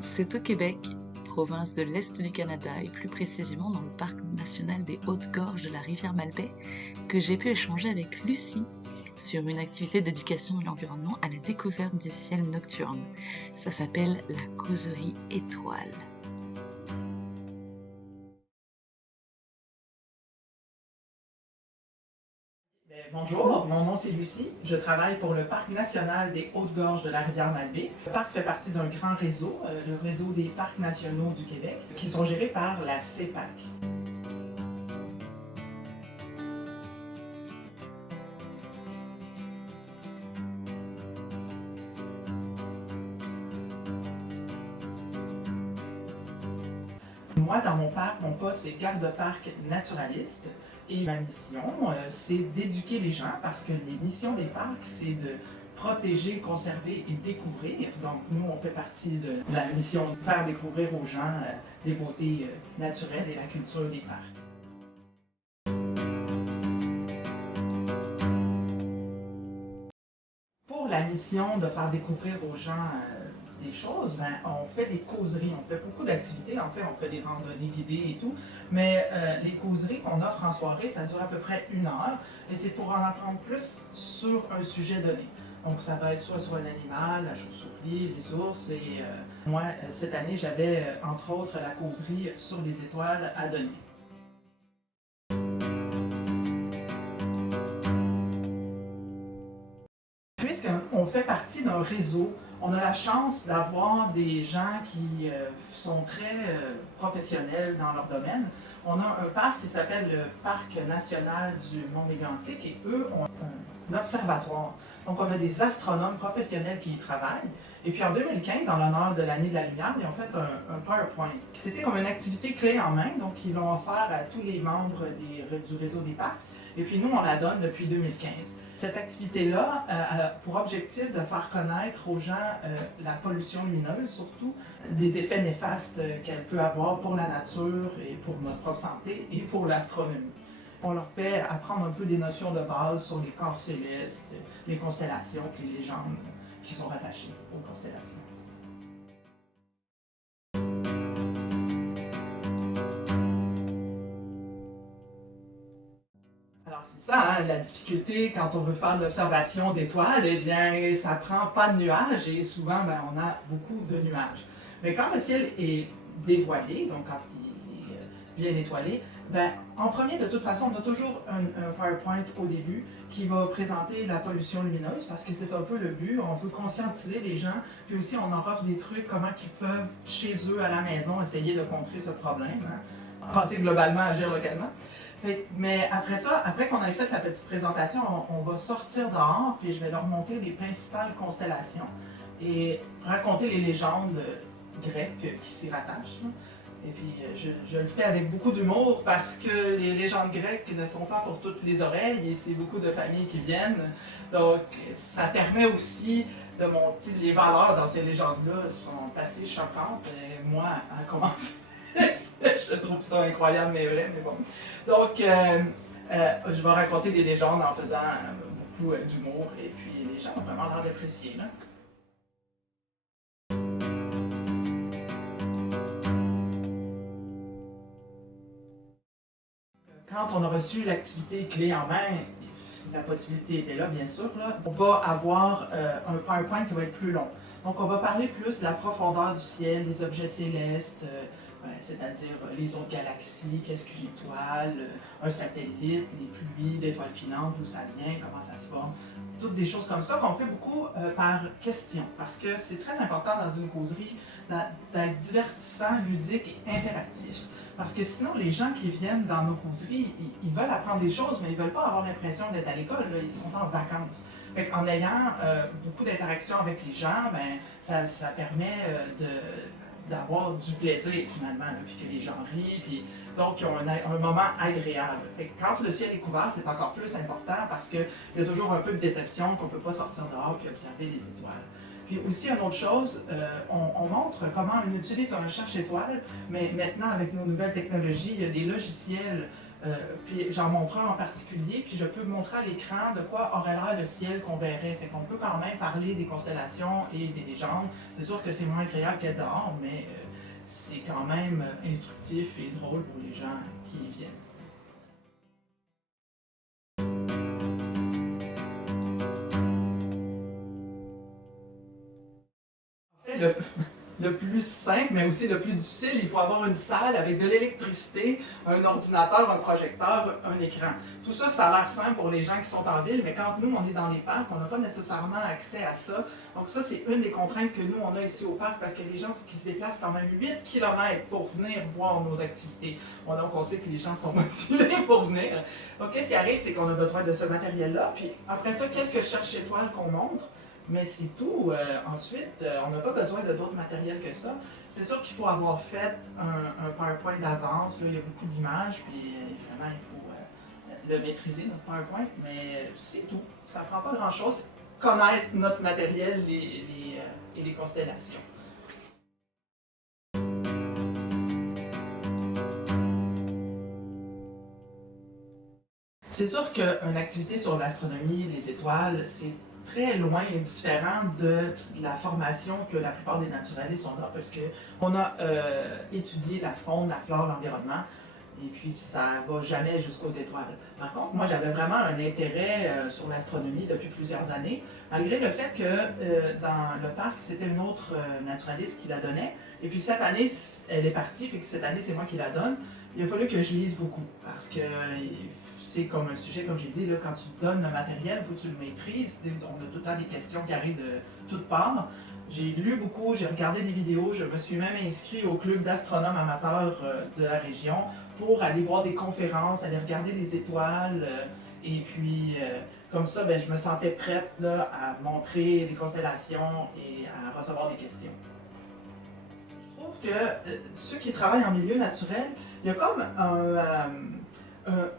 C'est au Québec, province de l'Est du Canada et plus précisément dans le parc national des Hautes-Gorges de la rivière Malbaie, que j'ai pu échanger avec Lucie sur une activité d'éducation de l'environnement à la découverte du ciel nocturne. Ça s'appelle la causerie étoile. Bonjour, mon nom c'est Lucie. Je travaille pour le Parc national des Hautes-Gorges de la rivière Malbaie. Le parc fait partie d'un grand réseau, le réseau des parcs nationaux du Québec, qui sont gérés par la CEPAC. Moi, dans mon parc, mon poste est garde-parc naturaliste. Et ma mission, c'est d'éduquer les gens parce que les missions des parcs, c'est de protéger, conserver et découvrir. Donc, nous, on fait partie de la mission de faire découvrir aux gens les beautés naturelles et la culture des parcs. Pour la mission de faire découvrir aux gens des choses, ben, on fait des causeries, on fait beaucoup d'activités, en fait on fait des randonnées guidées et tout, mais les causeries qu'on offre en soirée, ça dure à peu près 1 heure et c'est pour en apprendre plus sur un sujet donné. Donc ça va être soit sur un animal, la chauve-souris, les ours et moi cette année j'avais entre autres la causerie sur les étoiles à donner. Puisqu'on fait partie d'un réseau, on a la chance d'avoir des gens qui sont très professionnels dans leur domaine. On a un parc qui s'appelle le Parc national du Mont-Mégantic et eux ont un observatoire. Donc on a des astronomes professionnels qui y travaillent. Et puis en 2015, en l'honneur de l'année de la lumière, ils ont fait un PowerPoint. C'était comme une activité clé en main, donc ils l'ont offert à tous les membres du réseau des parcs. Et puis nous, on la donne depuis 2015. Cette activité-là a pour objectif de faire connaître aux gens la pollution lumineuse, surtout les effets néfastes qu'elle peut avoir pour la nature et pour notre propre santé et pour l'astronomie. On leur fait apprendre un peu des notions de base sur les corps célestes, les constellations et les légendes qui sont rattachées aux constellations. Alors c'est ça, hein, la difficulté quand on veut faire de l'observation d'étoiles, eh bien ça prend pas de nuages et souvent ben, on a beaucoup de nuages. Mais quand le ciel est dévoilé, donc quand il est bien étoilé, ben, en premier de toute façon on a toujours un PowerPoint au début qui va présenter la pollution lumineuse parce que c'est un peu le but, on veut conscientiser les gens, puis aussi on en offre des trucs comment ils peuvent chez eux à la maison essayer de contrer ce problème, hein, penser globalement, agir localement. Mais après ça, après qu'on ait fait la petite présentation, on va sortir dehors, puis je vais leur montrer les principales constellations et raconter les légendes grecques qui s'y rattachent. Et puis je le fais avec beaucoup d'humour parce que les légendes grecques ne sont pas pour toutes les oreilles et c'est beaucoup de familles qui viennent. Donc ça permet aussi de montrer les valeurs dans ces légendes-là sont assez choquantes. Et moi, à commencer. Je trouve ça incroyable mais vrai, mais bon. Donc, je vais raconter des légendes en faisant beaucoup d'humour et puis les gens ont vraiment l'air d'apprécier. Quand on a reçu l'activité clé en main, la possibilité était là, bien sûr, là, on va avoir un PowerPoint qui va être plus long. Donc, on va parler plus de la profondeur du ciel, des objets célestes, c'est-à-dire les autres galaxies, qu'est-ce qu'une étoile, un satellite, les pluies d'étoiles filantes, d'où ça vient, comment ça se forme. Toutes des choses comme ça qu'on fait beaucoup par question, parce que c'est très important dans une causerie d'être divertissant, ludique et interactif. Parce que sinon, les gens qui viennent dans nos causeries, ils veulent apprendre des choses, mais ils ne veulent pas avoir l'impression d'être à l'école, ils sont en vacances. En ayant beaucoup d'interactions avec les gens, ben, ça permet d'avoir du plaisir finalement, là, puis que les gens rient, puis donc ils ont un moment agréable. Quand le ciel est couvert, c'est encore plus important parce qu'il y a toujours un peu de déception qu'on ne peut pas sortir dehors et observer les étoiles. Puis aussi, une autre chose, on montre comment on utilise un cherche-étoiles, mais maintenant, avec nos nouvelles technologies, il y a des logiciels, puis j'en montre un en particulier, puis je peux montrer à l'écran de quoi aurait l'air le ciel qu'on verrait. Fait qu'on peut quand même parler des constellations et des légendes. C'est sûr que c'est moins agréable qu'être dehors, mais c'est quand même instructif et drôle pour les gens qui y viennent. Le, le plus simple, mais aussi le plus difficile, il faut avoir une salle avec de l'électricité, un ordinateur, un projecteur, un écran. Tout ça, ça a l'air simple pour les gens qui sont en ville, mais quand nous, on est dans les parcs, on n'a pas nécessairement accès à ça. Donc ça, c'est une des contraintes que nous, on a ici au parc, parce que les gens, il faut qu'ils se déplacent quand même 8 km pour venir voir nos activités. Bon, donc on sait que les gens sont motivés pour venir. Donc qu'est-ce qui arrive, c'est qu'on a besoin de ce matériel-là, puis après ça, quelques cherche-étoiles qu'on montre. Mais c'est tout. Ensuite, on n'a pas besoin de d'autres matériels que ça. C'est sûr qu'il faut avoir fait un PowerPoint d'avance. Il y a beaucoup d'images, puis vraiment, il faut le maîtriser, notre PowerPoint. Mais c'est tout. Ça ne prend pas grand-chose. Connaître notre matériel et les constellations. C'est sûr qu'une activité sur l'astronomie, les étoiles, c'est très loin et différent de la formation que la plupart des naturalistes ont là, parce qu'on a étudié la faune, la flore, l'environnement, et puis ça va jamais jusqu'aux étoiles. Par contre, moi j'avais vraiment un intérêt sur l'astronomie depuis plusieurs années, malgré le fait que dans le parc, c'était une autre naturaliste qui la donnait, et puis cette année, elle est partie, fait que cette année c'est moi qui la donne. Il a fallu que je lise beaucoup, parce que c'est comme un sujet, comme j'ai dit, là, quand tu donnes le matériel, il faut que tu le maîtrises. On a tout le temps des questions qui arrivent de toutes parts. J'ai lu beaucoup, j'ai regardé des vidéos, je me suis même inscrit au club d'astronomes amateurs de la région pour aller voir des conférences, aller regarder les étoiles. Et puis, comme ça, ben, je me sentais prête là, à montrer les constellations et à recevoir des questions. Je trouve que ceux qui travaillent en milieu naturel, il y a comme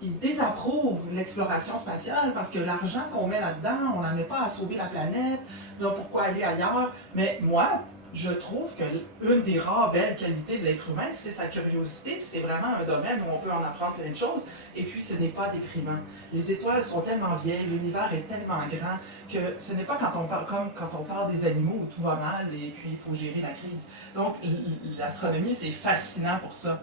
ils désapprouvent l'exploration spatiale parce que l'argent qu'on met là-dedans, on n'en met pas à sauver la planète, donc pourquoi aller ailleurs? Mais moi, je trouve que l'une des rares belles qualités de l'être humain, c'est sa curiosité, puis c'est vraiment un domaine où on peut en apprendre plein de choses, et puis ce n'est pas déprimant. Les étoiles sont tellement vieilles, l'univers est tellement grand, que ce n'est pas comme quand on parle des animaux où tout va mal et puis il faut gérer la crise. Donc l'astronomie, c'est fascinant pour ça.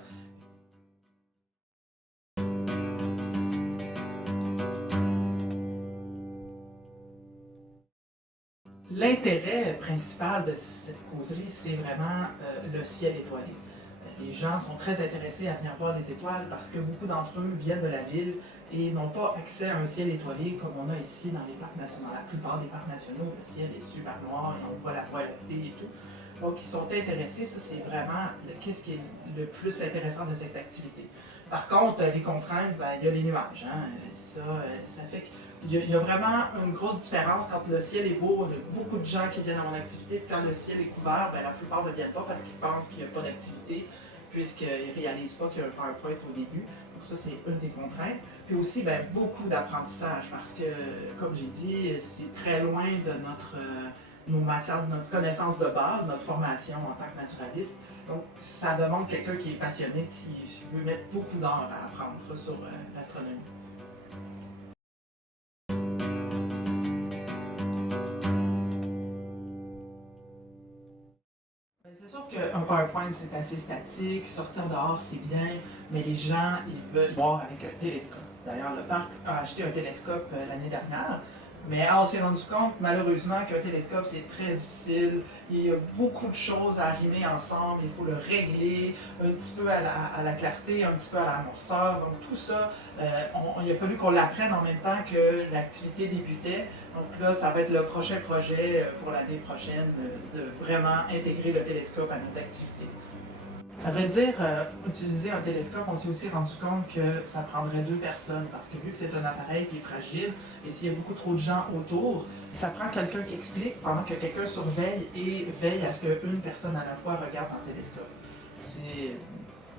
L'intérêt principal de cette causerie, c'est vraiment le ciel étoilé. Les gens sont très intéressés à venir voir les étoiles parce que beaucoup d'entre eux viennent de la ville et n'ont pas accès à un ciel étoilé comme on a ici dans les parcs nationaux. Dans la plupart des parcs nationaux, le ciel est super noir et on voit la Voie lactée et tout. Donc, ils sont intéressés, ça c'est vraiment qu'est-ce qui est le plus intéressant de cette activité. Par contre, les contraintes, ben, il y a les nuages. Hein? Ça fait qu'il y a vraiment une grosse différence quand le ciel est beau. Il y a beaucoup de gens qui viennent à mon activité, puis quand le ciel est couvert, ben, la plupart ne viennent pas parce qu'ils pensent qu'il n'y a pas d'activité, puisqu'ils ne réalisent pas qu'il y a un PowerPoint au début. Donc ça, c'est une des contraintes. Puis aussi, ben, beaucoup d'apprentissage, parce que, comme j'ai dit, c'est très loin de nos matières, de notre connaissance de base, notre formation en tant que naturaliste. Donc, ça demande quelqu'un qui est passionné, qui veut mettre beaucoup d'heures à apprendre sur l'astronomie. C'est sûr qu'un PowerPoint, c'est assez statique, sortir dehors, c'est bien, mais les gens, ils veulent voir avec un télescope. D'ailleurs, le parc a acheté un télescope l'année dernière, mais on s'est rendu compte, malheureusement, qu'un télescope, c'est très difficile. Il y a beaucoup de choses à arrimer ensemble. Il faut le régler un petit peu à la clarté, un petit peu à la noirceur. Donc tout ça, il a fallu qu'on l'apprenne en même temps que l'activité débutait. Donc là, ça va être le prochain projet pour l'année prochaine, de vraiment intégrer le télescope à notre activité. À vrai dire, utiliser un télescope, on s'est aussi rendu compte que ça prendrait 2 personnes, parce que vu que c'est un appareil qui est fragile, et s'il y a beaucoup trop de gens autour, ça prend quelqu'un qui explique pendant que quelqu'un surveille et veille à ce qu'une personne à la fois regarde dans le télescope. C'est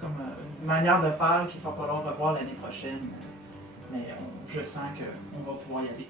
comme une manière de faire qu'il va falloir revoir l'année prochaine, mais je sens qu'on va pouvoir y aller.